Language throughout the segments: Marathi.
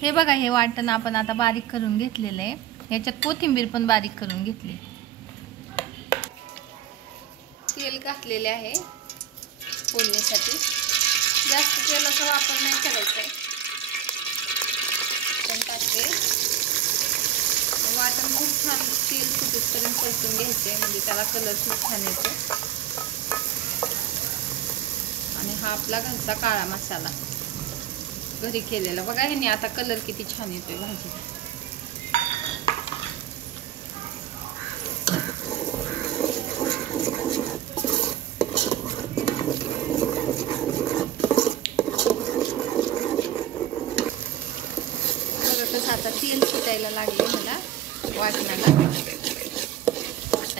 हे बघा, हे वाटण आपण आता बारीक करून घेतलेलं आहे. ह्याच्यात कोथिंबीर पण बारीक करून घेतली. तेल घातलेले आहे फोडणीसाठी. जास्त तेलाचा वापर नाही करायचा आहे. पण टाकते. वाटण खूप छान तेल सुटेपर्यंत परतून घ्यायचे, म्हणजे त्याला कलर खूप छान येतो. आणि हा आपला घरचा काळा मसाला घरी केलेला. बघा ह्याने आता कलर किती छान येतोय भाजीला. बघा कसं आता तेल सुटायला लागले मला वाटणाला.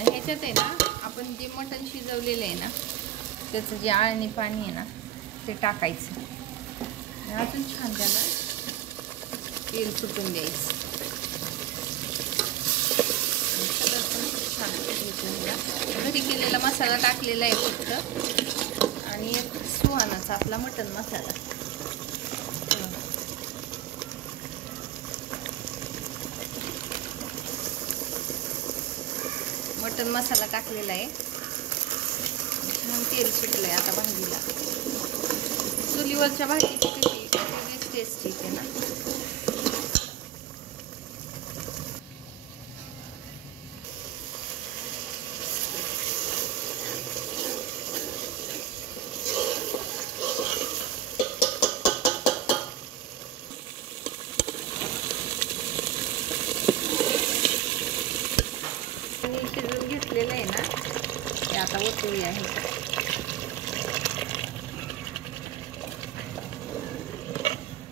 ह्याच्यात आहे ना, आपण जे मटण शिजवलेलं आहे ना, त्याचं जे आळणी पाणी आहे ना, ते टाकायचं. अजून छान त्याला तेल सुटून द्यायचं. कलर पण खूप छान येतो. घरी केलेला मसाला टाकलेला आहे फक्त, आणि एक सुहानाचा आपला मटण मसाला. मटण मसाला टाकलेला आहे. छान तेल सुटलंय आता भाजीला. चुलीवरच्या भाजीची कशी वेगळीच टेस्ट येते ना. शिजून घेतलेलं आहे ना, ते आता ओतूया.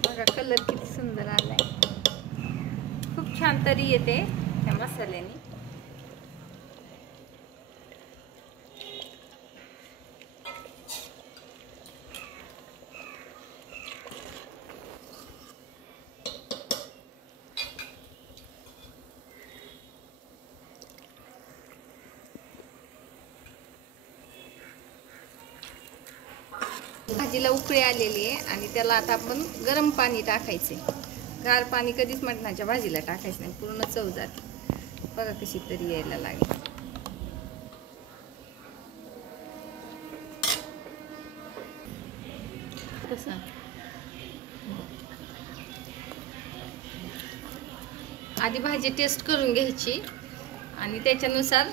बघा कलर किती सुंदर आलाय. खूप छान तरी येते त्या मसाल्याने. भाजीला उकळी आलेली आहे आणि त्याला आता आपण गरम पाणी टाकायचे. गार पाणी कधीच मटणाच्या भाजीला टाकायचं नाही, पूर्ण चव जाते. बघा कशी तरी यायला लागली. कसं आधी भाजी टेस्ट करून घ्यायची आणि त्याच्यानुसार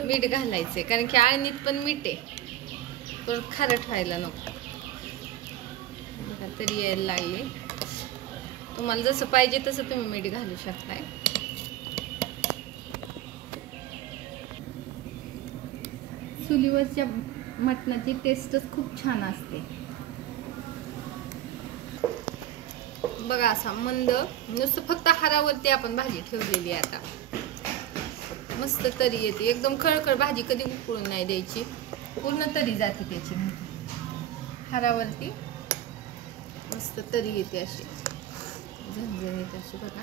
मीठ घालायचे, कारण की आळणीत पण मीठ आहे. परत खारट व्हायला नको. बघा तरी यायला लागले. तुम्हाला जसं पाहिजे तसं तुम्ही मीठ घालू शकताय. चुलीवरच्या मटणाची टेस्टच खूप छान असते. बघा असा मंद, नुसतं फक्त हारावरती आपण भाजी ठेवलेली आहे. आता मस्त तरी येते. एकदम खळखळ भाजी कधी उकळून नाही द्यायची, पूर्ण तरी जाते त्याची. हारावरती मस्त तरी येते अशी झणझणीत अशी. बघा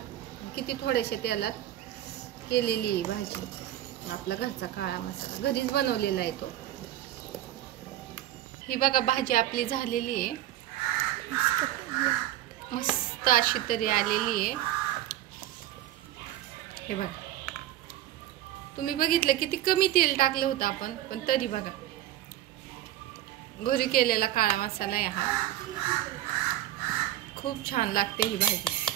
किती थोड्याशा तेलात केलेली आहे भाजी. आपला घरचा काळा मसाला घरीच बनवलेला आहे तो. ही बघा भाजी आपली झालेली आहे. मस्त अशी तरी आलेली आहे. हे बघा, तुम्ही बघितलं किती कमी तेल टाकलं होतं आपण, पण तरी बघा घरी केलेला काळा मसाला आहे हा. खूप छान लागते ही भाजी.